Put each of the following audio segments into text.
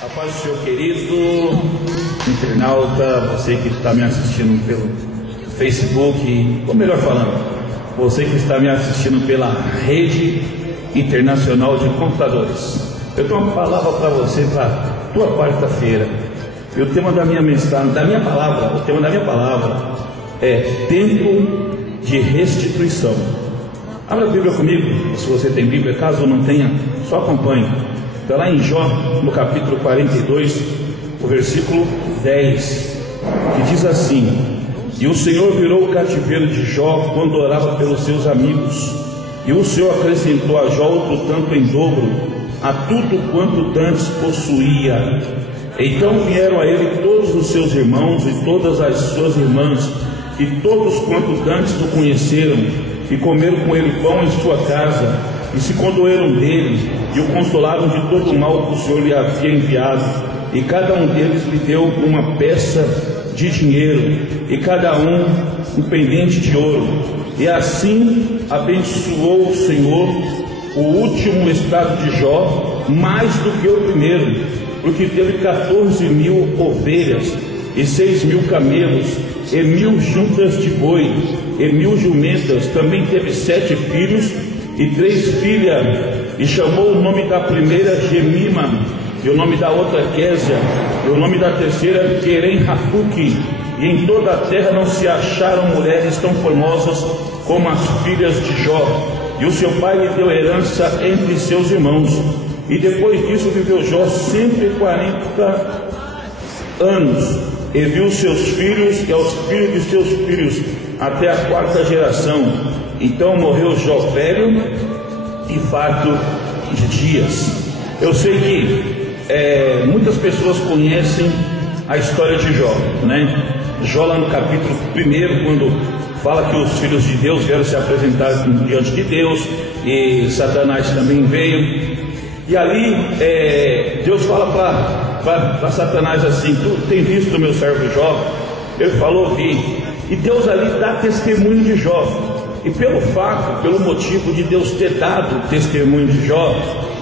A paz do Senhor, querido internauta, você que está me assistindo pelo Facebook, ou melhor falando, você que está me assistindo pela rede internacional de computadores. Eu tenho uma palavra para você para a tua quarta-feira. E o tema da minha mensagem, o tema da minha palavra é tempo de restituição. Abra a Bíblia comigo, se você tem Bíblia, caso não tenha, só acompanhe. Está lá em Jó, no capítulo 42, o versículo 10, que diz assim: E o Senhor virou o cativeiro de Jó quando orava pelos seus amigos, e o Senhor acrescentou a Jó outro tanto em dobro, a tudo quanto dantes possuía. Então vieram a ele todos os seus irmãos e todas as suas irmãs, e todos quanto dantes o conheceram, e comeram com ele pão em sua casa, e se condoeram dele, e o consolaram de todo o mal que o Senhor lhe havia enviado. E cada um deles lhe deu uma peça de dinheiro, e cada um pendente de ouro. E assim abençoou o Senhor o último estado de Jó, mais do que o primeiro, porque teve 14.000 ovelhas, e 6.000 camelos, e 1.000 juntas de boi, e 1.000 jumentas. Também teve 7 filhos e 3 filhas, e chamou o nome da primeira Gemima, e o nome da outra Késia, e o nome da terceira Queren-Hapuque. E em toda a terra não se acharam mulheres tão formosas como as filhas de Jó. E o seu pai lhe deu herança entre seus irmãos. E depois disso viveu Jó 140 anos, e viu seus filhos e aos filhos de seus filhos até a 4ª geração. Então morreu Jó velho e farto de dias. Eu sei que muitas pessoas conhecem a história de Jó, né? Jó lá no capítulo 1, quando fala que os filhos de Deus vieram se apresentar diante de Deus, e Satanás também veio. E ali Deus fala para Satanás assim: tu tem visto o meu servo Jó? Ele falou: vi. E Deus ali dá testemunho de Jó. E pelo motivo de Deus ter dado testemunho de Jó,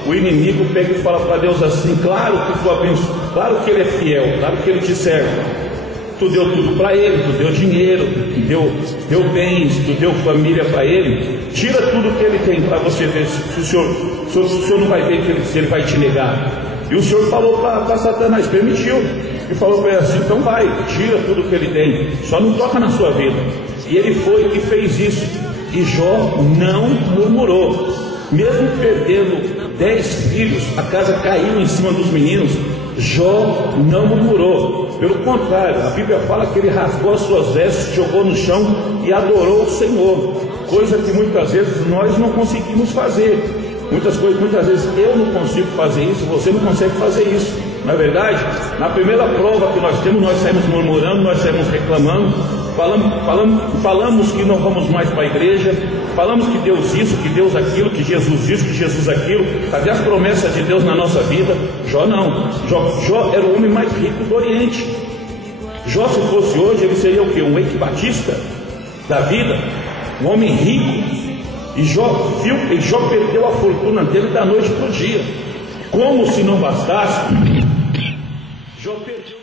o inimigo pega e fala para Deus assim: claro que tu abençoa, claro que ele é fiel, claro que ele te serve. Tu deu tudo para ele, tu deu dinheiro, tu deu bens, tu deu família para ele. Tira tudo que ele tem para você ver se o senhor não vai ver se ele vai te negar. E o Senhor falou para Satanás, permitiu, e falou para ele assim: então vai, tira tudo que ele tem, só não toca na sua vida. E ele foi e fez isso, e Jó não murmurou. Mesmo perdendo 10 filhos, a casa caiu em cima dos meninos, Jó não murmurou. Pelo contrário, a Bíblia fala que ele rasgou as suas vestes, jogou no chão e adorou o Senhor, coisa que muitas vezes nós não conseguimos fazer. Muitas vezes eu não consigo fazer isso, você não consegue fazer isso. Na verdade, na primeira prova que nós temos, nós saímos murmurando, nós saímos reclamando, falamos que não vamos mais para a igreja, falamos que Deus isso, que Deus aquilo, que Jesus isso, que Jesus aquilo. Cadê as promessas de Deus na nossa vida? Jó não. Jó era o homem mais rico do Oriente. Jó, se fosse hoje, ele seria o quê? Um Eike Batista da vida, um homem rico. E Jó perdeu a fortuna dele da noite para o dia. Como se não bastasse, Jó perdeu